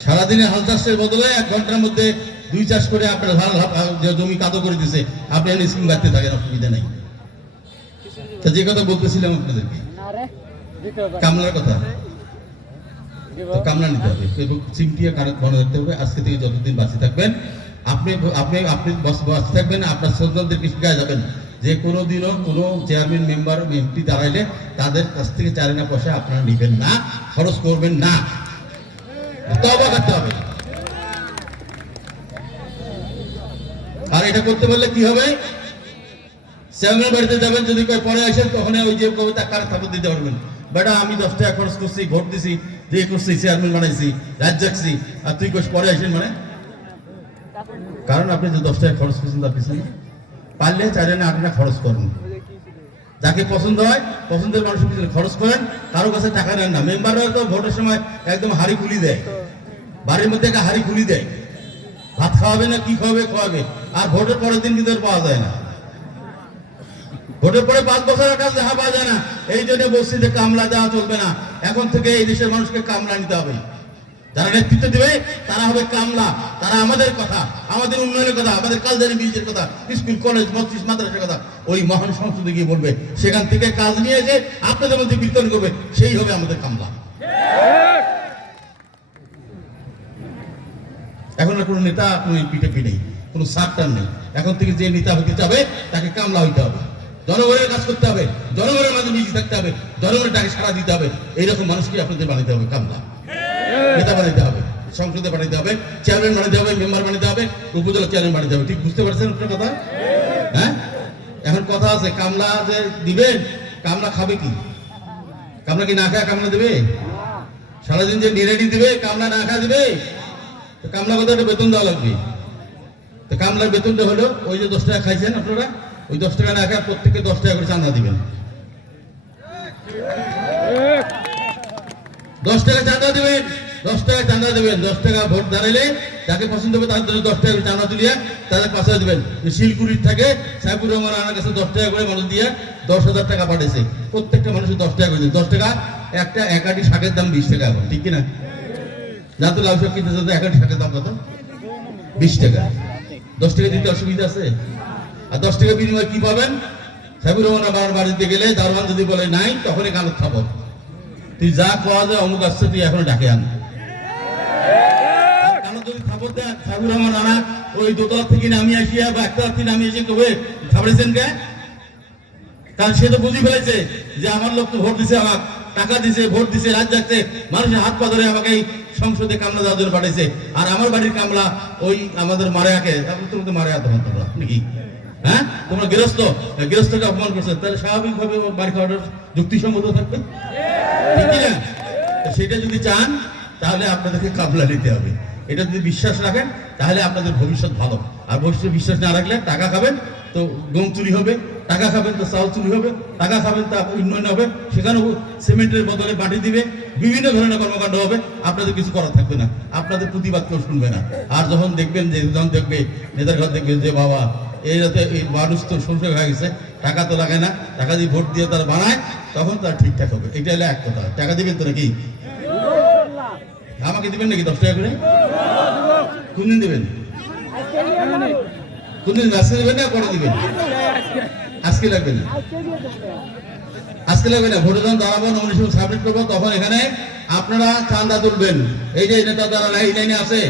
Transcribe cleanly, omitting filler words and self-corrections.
সারাদিনে হাল চাষের বদলে 1 ঘন্টার মধ্যে 2 চাষ করে আপনার জমি কাদো করে দিছে, আপনি স্কিম বাড়তে থাকেন, অসুবিধা নেই। তা যে কথা বলতেছিলাম আপনাদেরকে, কামলার কথা, কামলা নিতে হবে এবং সিমটিয়া কারণ মনে রাখতে হবে। আজকে থেকে যতদিন বাঁচে থাকবেন আপনি বাঁচে থাকবেন, আপনার সন্তানদেরকে শিখায় যাবেন যে কোনো দিনও কোনো চেয়ারম্যান মেম্বার এমপি দাঁড়াইলে তাদের কাছ থেকে 4 আনা পয়সা আপনারা নেবেন না, খরচ করবেন না, তওবা করতে হবে। আর এটা করতে পারলে কি হবে, চেয়ারম্যান বাড়িতে যাবেন, যদি কয় পরে আসেন তখন ওই যে কবিতা কার থাপড় দিতে পারবেন, বেটা আমি 10 টাকা খরচ করছি, ভোট দিছি, যে করছি, চেয়ারম্যান বানাইছি, রাজ্য রাখছি, আর তুই কোস পরে আসেন মানে, কারণ আপনি যে 10 টাকা খরচ করছেন তার পিছনে পারলে 4 আনা 8 আনা খরচ করুন। যাকে পছন্দ হয় পছন্দের মানুষের পিছনে খরচ করেন, কারো কাছে টাকা নেন না। মেম্বাররা তো ভোটের সময় একদম হাড়ি খুলি দেয়, বাড়ির মধ্যে একটা হাড়ি খুলি দেয়, ভাত খাওয়াবে না কি খাওয়াবে, আর ভোটের পরের দিন কিন্তু পাওয়া যায় না। ভোটের পরে 5 বছরের কাজ দেখা পাওয়া যায় না। এই জন্য বলছি যে কামলা দেওয়া চলবে না। এখন থেকে এই দেশের মানুষকে কামলা নিতে হবে। যারা নেতৃত্ব দেবে তারা হবে কামলা, তারা আমাদের কথা, আমাদের উন্নয়নের কথা, আমাদের কালজানি ব্রিজের কথা, স্কুল কলেজ মসজিদ মাদ্রাসার কথা ওই মহান সংসদে গিয়ে বলবে, সেখান থেকে কাজ নিয়ে এসে আপনাদের মধ্যে বিতরণ করবে, সেই হবে আমাদের কামলা। এখন আর কোনো নেতা কোনো পিঠে নেই, কোনো সারটার নেই। এখন থেকে যে নেতা হতে যাবে তাকে কামলা হইতে হবে, জনগণের কাজ করতে হবে, জনগণের মাঝে নিজে থাকতে হবে, জনগণের টাকা সাড়া দিতে হবে। এইরকম মানুষকে আপনাদের বানাইতে হবে, কামলা নেতা বানাইতে হবে, সংসদে বানাইতে হবে, চেয়ারম্যান বানাইতে হবে, মেম্বার বানাইতে হবে, উপজেলা চেয়ারম্যান বানাইতে হবে। ঠিক বুঝতে পারছেন আপনার কথা? হ্যাঁ, এখন কথা আছে, কামলা যে দিবেন, কামলা খাবে কি? কামলা কি না খায় কামলা দেবে? সারাদিন যে নিরেডি দিবে, কামলা না খায় দেবে? কামলা কথা একটা বেতন দেওয়া লাগবে। তো কামলার বেতনটা হলো ওই যে 10 টাকা খাইছেন আপনারা, ওই 10 টাকা না খায় প্রত্যেককে 10 টাকা করে চাঁদা দিবেন। 10 টাকা চাঁদা দিবেন, 10 টাকা চাঁদা দেবেন। 10 টাকা ভোট দাঁড়ালে যাকে পছন্দ হবে তার জন্য 10 টাকা করে চাঁদা তুলিয়া তাদের পাশে দিবেন। শিলকুড়ির থেকে সাইফুর রহমান আনার কাছে 10 টাকা করে মানুষ দিয়ে 10,000 টাকা পাঠিয়েছে। প্রত্যেকটা মানুষের 10 টাকা করে দিন। 10 টাকা একটা একাটি শাকের দাম 20 টাকা এখন, ঠিক কিনা? যা তো লাউ শাক কিনতে চান, একাটি শাকের দাম কত? 20 টাকা। 10 টাকা দিতে অসুবিধা আছে? আর 10 টাকা বিনিময়ে কি পাবেন? সাইফুর রহমান আবার বাড়িতে গেলে দারোয়ান যদি বলে নাই, তখনই কানত খাবো, তুই যা খাওয়া যায় অমুক আসছে, তুই এখন ডাকে আন। কানত যদি খাবার দেয়, সাইফুর রহমান আনা ওই দোতলা থেকে নামিয়ে আসিয়া বা একতলা থেকে নামিয়ে এসে কবে খাবারেছেন কে? কারণ সে তো বুঝি ফেলেছে যে আমার লোক তো ভোট দিছে, আমার টাকা দিছে, ভোট দিছে, রাজ যাচ্ছে, মানুষের হাত পা ধরে আমাকে এই সংসদে কামলা দেওয়ার জন্য পাঠিয়েছে। আর আমার বাড়ির কামলা ওই আমাদের মারায়াকে, তুমি তো মারায়া তখন তোমরা নাকি? হ্যাঁ, তোমরা গৃহস্থকে অপমান করছো, তাহলে স্বাভাবিকভাবে বাড়ি খাওয়াটার যুক্তিসঙ্গত থাকবে, ঠিক না? সেটা যদি চান তাহলে আপনাদেরকে কামলা নিতে হবে। এটা যদি বিশ্বাস রাখেন তাহলে আপনাদের ভবিষ্যৎ ভালো। আর ভবিষ্যৎ বিশ্বাস না রাখলে টাকা খাবেন তো গম চুরি হবে, টাকা খাবেন তো চাউল চুরি হবে, টাকা খাবেন তা উন্নয়ন হবে, সেখানেও সিমেন্টের বদলে মাটি দিবে, বিভিন্ন ধরনের কর্মকাণ্ড হবে, আপনাদের কিছু করা থাকবে না, আপনাদের প্রতিবাদ কেউ শুনবে না। আর যখন দেখবেন যে যখন দেখবে নেতার ঘর দেখবে যে বাবা এই রাতে এই মানুষ তো সংসার হয়ে গেছে, টাকা তো লাগে না, টাকা দিয়ে ভোট দিয়ে তারা বানায়, তখন তার ঠিকঠাক হবে। এটা হলো এক কথা। টাকা দিবেন তো নাকি? আমাকে দিবেন নাকি 10 টাকা করে? কোনদিন দিবেন? কোনদিন? আজকে দিবেন না পরে দিবেন? আজকে লাগবে না, আজকে লাগবে না। ভোটে যখন দাঁড়াবো, নমিনেশন সাবমিট করবো, তখন এখানে আপনারা চাঁদা তুলবেন। এই যে নেতা যারা লাইনে আছে